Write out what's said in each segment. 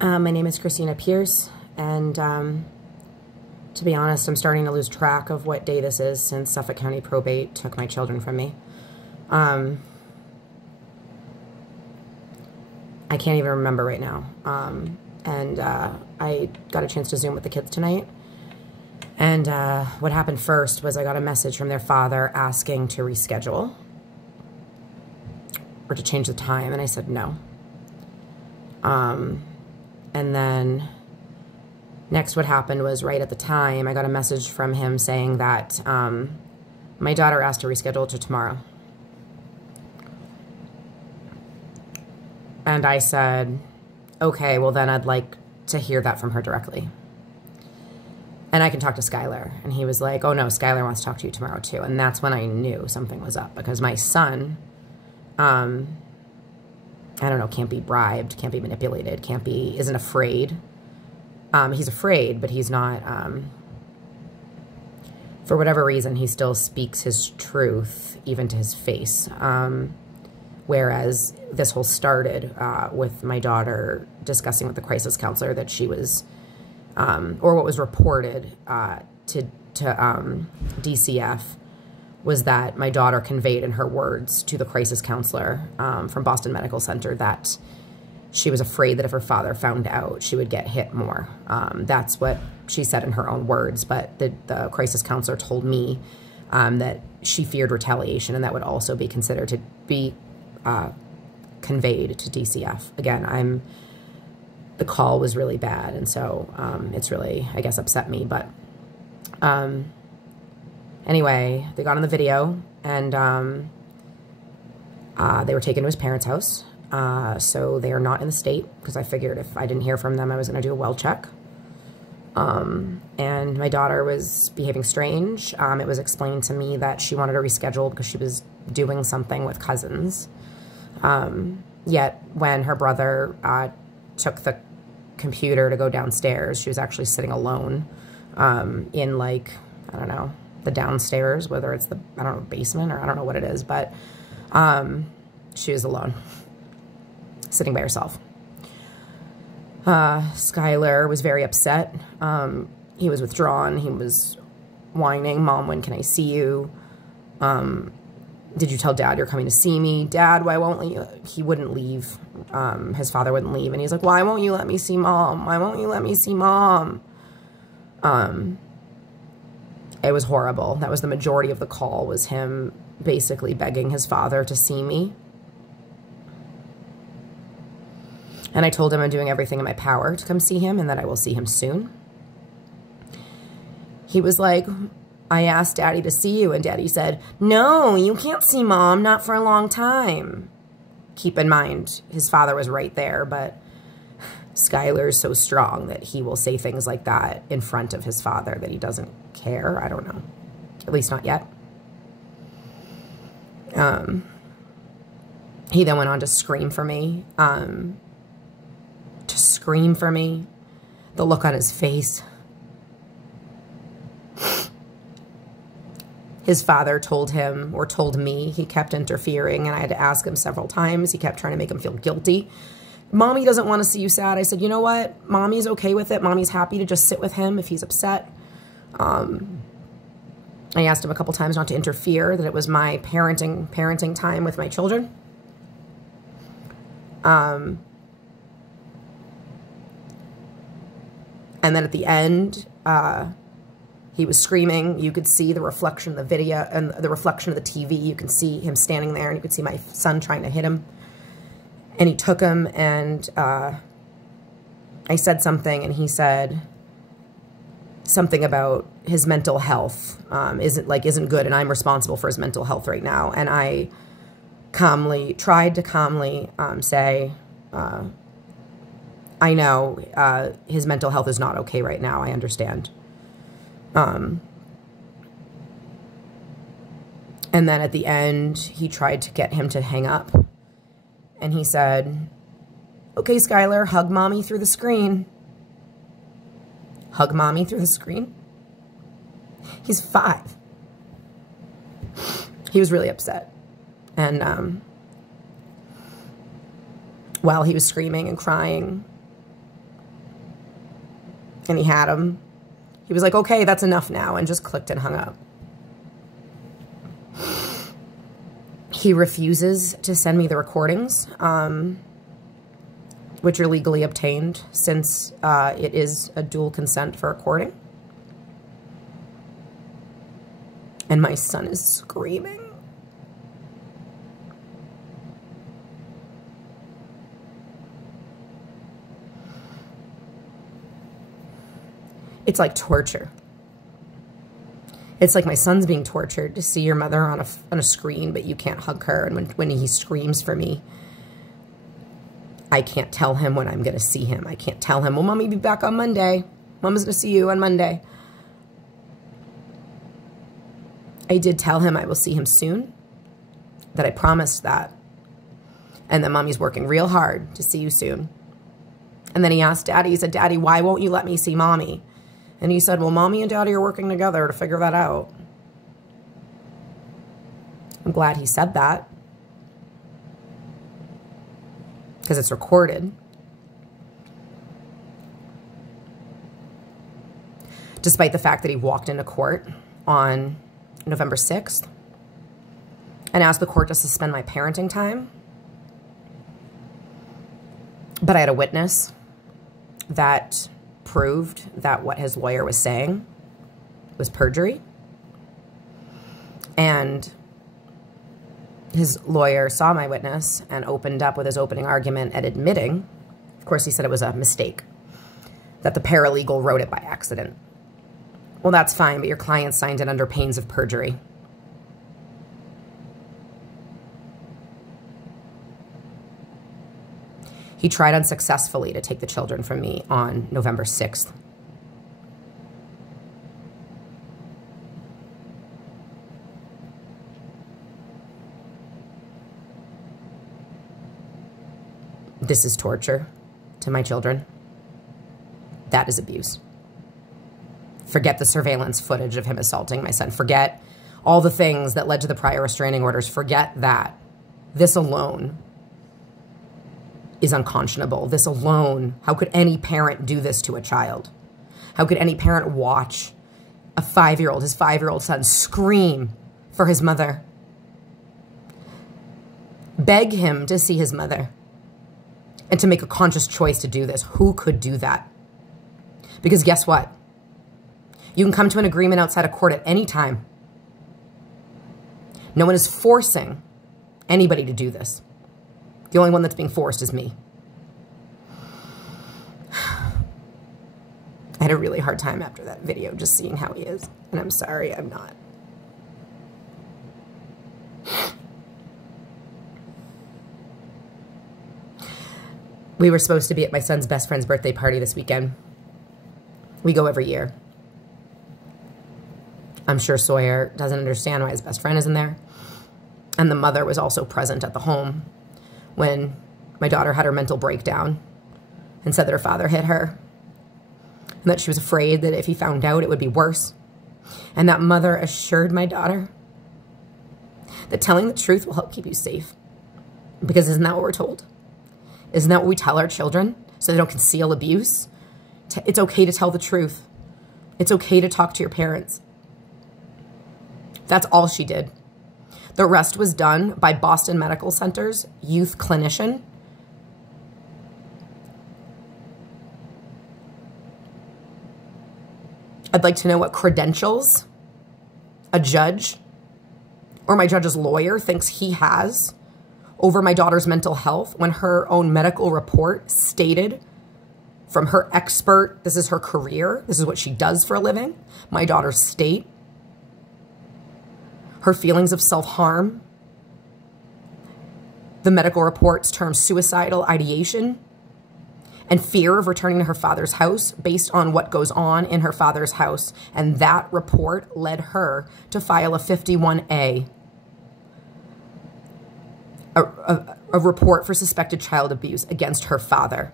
My name is Christina Pierce, and to be honest, I'm starting to lose track of what day this is since Suffolk County Probate took my children from me. I can't even remember right now. I got a chance to Zoom with the kids tonight, and what happened first was I got a message from their father asking to reschedule or to change the time, and I said no. And then next what happened was right at the time, I got a message from him saying that my daughter asked to reschedule to tomorrow. And I said, okay, well then I'd like to hear that from her directly. And I can talk to Skylar. And he was like, oh no, Skylar wants to talk to you tomorrow too. And that's when I knew something was up, because my son, I don't know, can't be bribed, can't be manipulated, isn't afraid. He's afraid, but he's not, for whatever reason, he still speaks his truth, even to his face. Whereas this whole started with my daughter discussing with the crisis counselor that she was, or what was reported to DCF, was that my daughter conveyed in her words to the crisis counselor from Boston Medical Center that she was afraid that if her father found out, she would get hit more. That's what she said in her own words, but the crisis counselor told me that she feared retaliation, and that would also be considered to be conveyed to DCF. Again, the call was really bad, and so it's really, I guess, upset me, but anyway, they got on the video, and they were taken to his parents' house. So they are not in the state, because I figured if I didn't hear from them, I was going to do a well check. And my daughter was behaving strange. It was explained to me that she wanted to reschedule because she was doing something with cousins. Yet when her brother took the computer to go downstairs, she was actually sitting alone in, like, I don't know, the downstairs, whether it's the, I don't know, basement, or I don't know what it is, but she was alone, sitting by herself. Skylar was very upset. He was withdrawn. He was whining, Mom, when can I see you? Did you tell Dad you're coming to see me? Dad, why won't you? He wouldn't leave. His father wouldn't leave. And he's like, why won't you let me see Mom? Why won't you let me see Mom? It was horrible. That was the majority of the call, was him basically begging his father to see me. And I told him I'm doing everything in my power to come see him and that I will see him soon. He was like, I asked Daddy to see you, and Daddy said, no, you can't see Mom, not for a long time. Keep in mind, his father was right there, but Skylar's so strong that he will say things like that in front of his father, that he doesn't care. I don't know. At least not yet. He then went on to scream for me. The look on his face. His father told him, or told me, he kept interfering, and I had to ask him several times. He kept trying to make him feel guilty. Mommy doesn't want to see you sad. I said, you know what? Mommy's okay with it. Mommy's happy to just sit with him if he's upset. I asked him a couple times not to interfere, that it was my parenting time with my children. And then at the end, he was screaming. You could see the reflection of the video and the reflection of the TV. You can see him standing there, and you could see my son trying to hit him. And he took him, and I said something, and he said something about his mental health isn't good, and I'm responsible for his mental health right now. And I tried to calmly say, I know his mental health is not okay right now. I understand. And then at the end, he tried to get him to hang up. And he said, okay, Skylar, hug Mommy through the screen. Hug Mommy through the screen? He's 5. He was really upset. And while he was screaming and crying, And he had him. He was like, okay, that's enough now, and just clicked and hung up. He refuses to send me the recordings, which are legally obtained since it is a dual consent for recording. And my son is screaming. It's like torture. It's like my son's being tortured to see your mother on a screen, but you can't hug her. And when he screams for me, I can't tell him when I'm going to see him. I can't tell him, well, Mommy, be back on Monday. Mama's going to see you on Monday. I did tell him I will see him soon, that I promised that. And that Mommy's working real hard to see you soon. And then he asked Daddy, he said, Daddy, why won't you let me see Mommy? And he said, well, Mommy and Daddy are working together to figure that out. I'm glad he said that, because it's recorded. Despite the fact that he walked into court on November 6th and asked the court to suspend my parenting time. But I had a witness that proved that what his lawyer was saying was perjury. And his lawyer saw my witness and opened up with his opening argument at admitting, of course he said it was a mistake, that the paralegal wrote it by accident. Well, that's fine, but your client signed it under pains of perjury. He tried unsuccessfully to take the children from me on November 6th. This is torture to my children. That is abuse. Forget the surveillance footage of him assaulting my son. Forget all the things that led to the prior restraining orders. Forget that. This alone is unconscionable. This alone, how could any parent do this to a child? How could any parent watch a 5-year-old, his 5-year-old son, scream for his mother? Beg him to see his mother and to make a conscious choice to do this. Who could do that? Because guess what? You can come to an agreement outside of court at any time. No one is forcing anybody to do this. The only one that's being forced is me. I had a really hard time after that video just seeing how he is. And I'm sorry, I'm not. We were supposed to be at my son's best friend's birthday party this weekend. We go every year. I'm sure Sawyer doesn't understand why his best friend isn't there. And the mother was also present at the home when my daughter had her mental breakdown and said that her father hit her and that she was afraid that if he found out, it would be worse. And that mother assured my daughter that telling the truth will help keep you safe. Because isn't that what we're told? Isn't that what we tell our children so they don't conceal abuse? It's okay to tell the truth. It's okay to talk to your parents. That's all she did. The rest was done by Boston Medical Center's youth clinician. I'd like to know what credentials a judge or my judge's lawyer thinks he has over my daughter's mental health when her own medical report stated from her expert, this is her career, this is what she does for a living, my daughter's state, her feelings of self-harm, the medical reports term suicidal ideation, and fear of returning to her father's house based on what goes on in her father's house. And that report led her to file a 51A, a report for suspected child abuse against her father.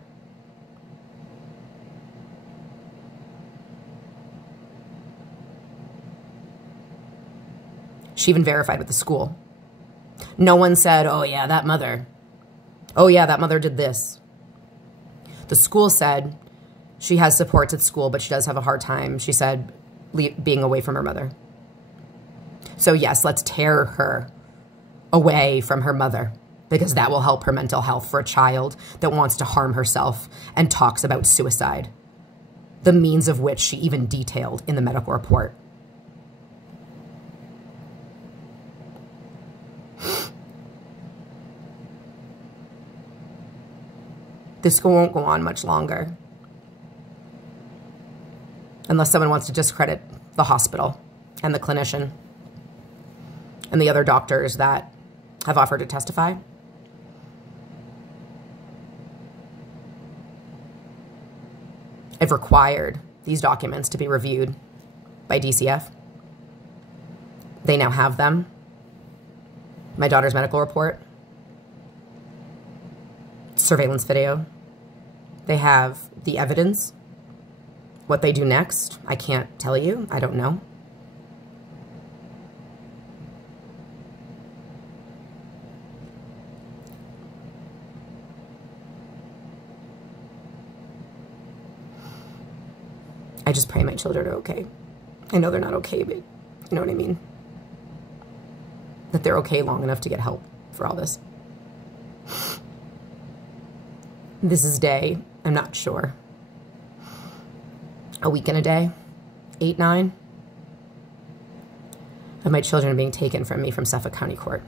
She even verified with the school. No one said, oh yeah, that mother. Oh yeah, that mother did this. The school said She has supports at school, but she does have a hard time, she said, being away from her mother. So yes, let's tear her away from her mother, because that will help her mental health for a child that wants to harm herself and talks about suicide, the means of which she even detailed in the medical report. This won't go on much longer unless someone wants to discredit the hospital and the clinician and the other doctors that have offered to testify. I've required these documents to be reviewed by DCF. They now have them. My daughter's medical report, surveillance video. They have the evidence. What they do next, I can't tell you. I don't know. I just pray my children are okay. I know they're not okay, but you know what I mean? That they're okay long enough to get help for all this. This is day, I'm not sure. A week and a day, 8, 9, of my children being taken from me from Suffolk County Court.